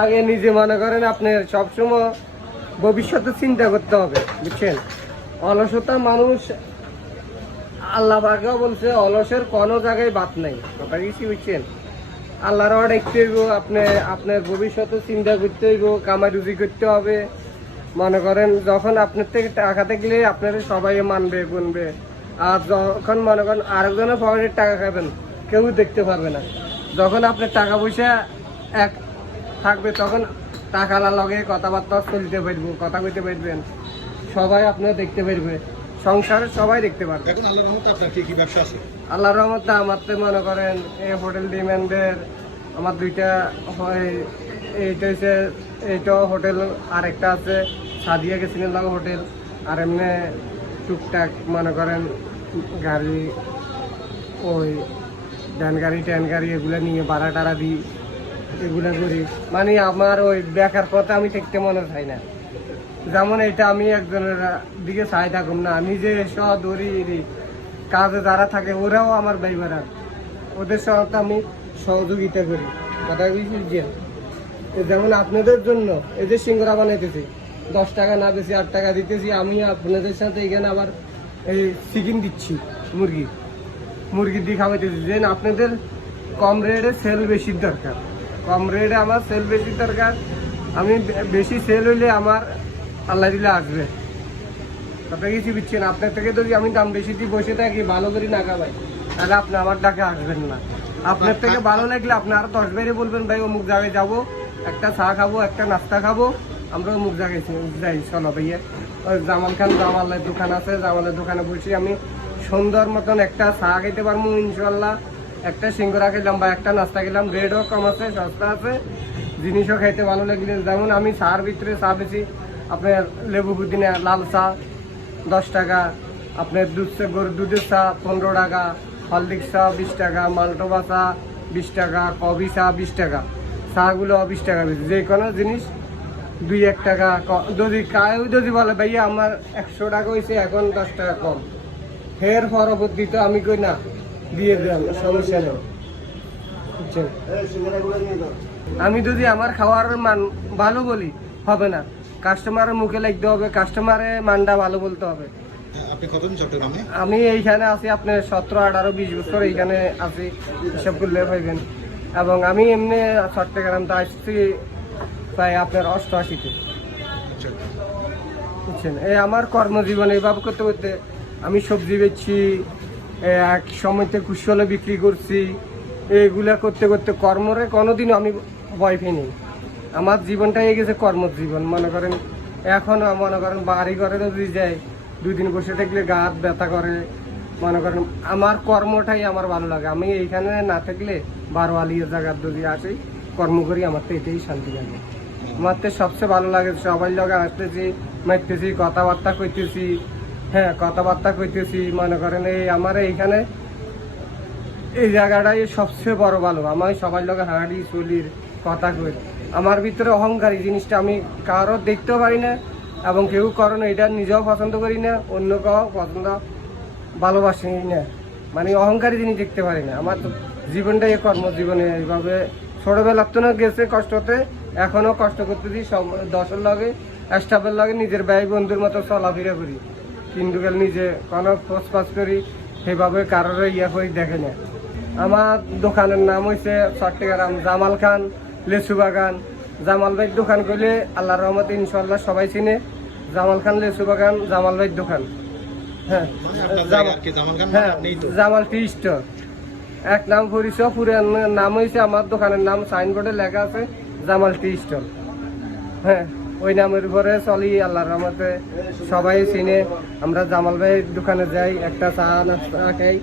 আগে নিজে মনে করেন আপনার সবসময় ভবিষ্যতে চিন্তা করতে হবে, বুঝছেন? অলসতা মানুষ আল্লাহ পাকও বলছে অলসের কোনো জায়গায় বাদ নাই, কথা কিছু বুঝছেন? আল্লাহর দেখতে হইব, আপনার ভবিষ্যতে চিন্তা করতে হইব, কামাই রুজি করতে হবে। মনে করেন যখন আপনার থেকে টাকা থাকলে আপনার সবাই মানবে গুনবে, আর যখন মনে করেন আরেকজনের পকেটের টাকা খাবেন কেউ দেখতে পারবে না। যখন আপনার টাকা পয়সা এক থাকবে তখন টাকার লগে কথাবার্তা চলতে পারবো, কথা কইতে পারবেন, সবাই আপনার দেখতে পারবে, সংসারে সবাই দেখতে পারবে। এখন আল্লাহর রহমতে আপনার কি কি ব্যবসা আছে? আল্লাহর রহমতে আমার তো মনে করেন এই হোটেল ডিমান্ডের আমার দুইটা হয়, এইটা হচ্ছে এইটা হোটেল, আর একটা আছে সাদিয়া গেছিলেন লাগে হোটেল। আর এমনি টুকটাক মনে করেন গাড়ি, ওই ড্যান গাড়ি ট্যান গাড়ি এগুলো নিয়ে ভাড়া টাড়া দিই, এগুলো করি। মানে আমার ওই বেকার পথে আমি দেখতে মনে চাই না। যেমন এটা আমি একজনের দিকে চাই থাকুম না, নিজে সহ ধরি কাজে যারা থাকে ওরাও আমার ভাইবারা, ওদের সাথে আমি সহযোগিতা করি, কথা বুঝছেন? যেমন আপনাদের জন্য এই যে সিঙ্গারা বানাইতেছি, 10 টাকা না বেশি 8 টাকা দিতেছি, আমি আপনাদের সাথে এখানে আবার এই চিকেন দিচ্ছি, মুরগি দিয়ে খাওয়াইতেছি। যে আপনাদের কম রেটে সেল বেশির দরকার, কম রেটে আমার সেল বেশির দরকার। আমি বেশি সেল হইলে আমার আল্লাহ দিলে আসবে, কথা কিছু বুঝছেন? আপনার থেকে যদি আমি দাম বেশি দিয়ে বসে থাকি, ভালো করে না খাওয়াই, তাহলে আপনি আমার ডাকে আসবেন না। আপনার থেকে ভালো লাগলে আপনি আরো 10 বাইরে বলবেন, ভাই অমুক জায়গায় যাবো, একটা চা খাবো, একটা নাস্তা খাবো, আমরা অমুক জায়গায় যাই, চলো ভাইয়া। ওই জামাল খান জামালের দোকান আছে, জামালের দোকানে বসে আমি সুন্দর মতন একটা চা খাইতে পারবো ইনশাল্লাহ, একটা সিঙ্গারা খেলাম বা একটা নাস্তা খেলাম, রেটও কম আছে, সস্তা আছে, জিনিসও খাইতে ভালো লাগলে। যেমন আমি চার ভিতরে চা বেশি, আপনার লেবু পুদিনা লাল চা 10 টাকা, আপনার গরুর দুধের চা 15 টাকা, হলদিক্স চা 20 টাকা, মালটোবা চা 20 টাকা, কফি চা 20 টাকা, চাগুলো 20 টাকা বেশি। যে কোনো জিনিস 2-1 টাকা যদি যদি বলে ভাইয়া আমার 100 টাকা হয়েছে, এখন 10 টাকা কম, ফের পরবর্তীতে আমি কই না দিয়ে দেন, সমস্যা নেই, বুঝছেন? আমি যদি আমার খাওয়ার মান ভালো বলি হবে না, কাস্টমারের মুখে লাগতে হবে, কাস্টমারের মানটা ভালো বলতে হবে। আপনি কতদিন চট্টগ্রামে? আমি এইখানে আছি আপনার 17, 18, 20 বছর এইখানে আছি, হিসাব করলে পাইবেন। এবং আমি এমনি চট্টগ্রাম তো আসছি প্রায় আপনার 88-তে, বুঝছেন? এই আমার কর্মজীবনে এইভাবে করতে করতে আমি সবজি বেচছি, এক সময়তে কুশলে বিক্রি করছি, এইগুলা করতে করতে কর্মরে কোনোদিনও আমি ভয় পাইনি। আমার জীবনটা হয়ে গেছে কর্মজীবন। মনে করেন এখন মনে করেন বাড়ি ঘরে যদি যাই, 2 দিন বসে থাকলে গা হাত ব্যথা করে। মনে করেন আমার কর্মটাই আমার ভালো লাগে। আমি এইখানে না থাকলে বারোয়ালিয়া জায়গার যদি আসি কর্ম করি, আমার তো এটাই শান্তি লাগে। আমার তো সবচেয়ে ভালো লাগে সবাই লগে আসতেছি, মারতেছি, কথাবার্তা কইতেছি, হ্যাঁ কথাবার্তা কইতেছি। মনে করেন এই আমার এইখানে এই জায়গাটাই সবচেয়ে বড় ভালো। আমি সবাই লগে হাঁড়ি চলির কথা কই। আমার ভিতরে অহংকারী জিনিসটা আমি কারো দেখতেও পারি না, এবং কেউ করো না, এটা নিজেও পছন্দ করি না, অন্য কেউ পছন্দ ভালোবাসি না। মানে অহংকারী জিনিস দেখতে পারি না। আমার জীবনটাই কর্মজীবনে এইভাবে ছোটবেলার তো না গেছে কষ্টতে, এখনো কষ্ট করতেছি, সব 10-এর লগে স্টাফের লগে নিজের ভাই বন্ধুর মতো চলাফেরা করি, কিন্তু নিজে কোনো খোঁজ করি সেভাবে কারোর ইয়া করে দেখে না। আমার দোকানের নাম হয়েছে চট্টগ্রাম জামাল খান লেচু বাগান। জামাল ভাইয়ের দোকান করলে আল্লাহর রহমতে ইনশাল্লাহ সবাই চিনে, জামাল খান লেচু বাগান, জামাল ভাইয়ের দোকান। হ্যাঁ, জামাল টি স্টোর এক নাম পরিচয়, পুরান নাম হয়েছে আমার দোকানের নাম, সাইনবোর্ডে লেখা আছে জামাল টি স্টোর। হ্যাঁ, ওই নামের উপরে চলি, আল্লাহর রহমতে সবাই চিনে। আমরা জামাল ভাইয়ের দোকানে যাই, একটা চা নাস্তা খাই,